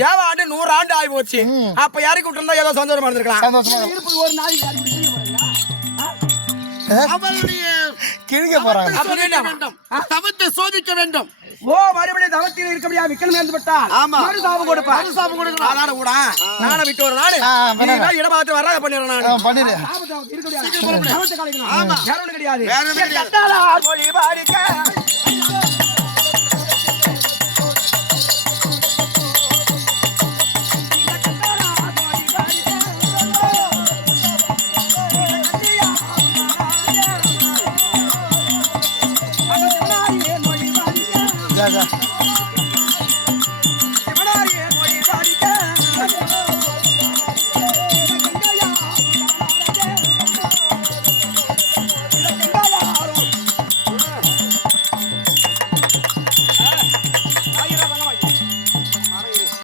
தேவ ஆண்டு 100 ஆண்டு ஆகி போச்சு. அப்ப யாருக்கு விட்டுருந்தா ஏதோ சந்தோஷமா இருந்திருக்கலாம். ஒரு நாளைக்கு அவளுடைய கிழிக்க போறாங்க. தவத்தை சோதிக்க வேண்டும். ஓ மறுபடியும் தவத்தில் இருக்க முடியாது. விக்கணும் இருந்து விட்டால் மறுசாபம் கொடுப்பா. மறுசாபம் கொடுக்கணும். அதனால கூட நானே விட்டு ஒரு நாள் இடமாத்து வராத பண்ணிடுறேன். நான் பண்ணிடுறேன். இருக்க முடியாது. தவத்தை கலைக்கணும். ஆமா. வேற ஒண்ணு கிடையாது.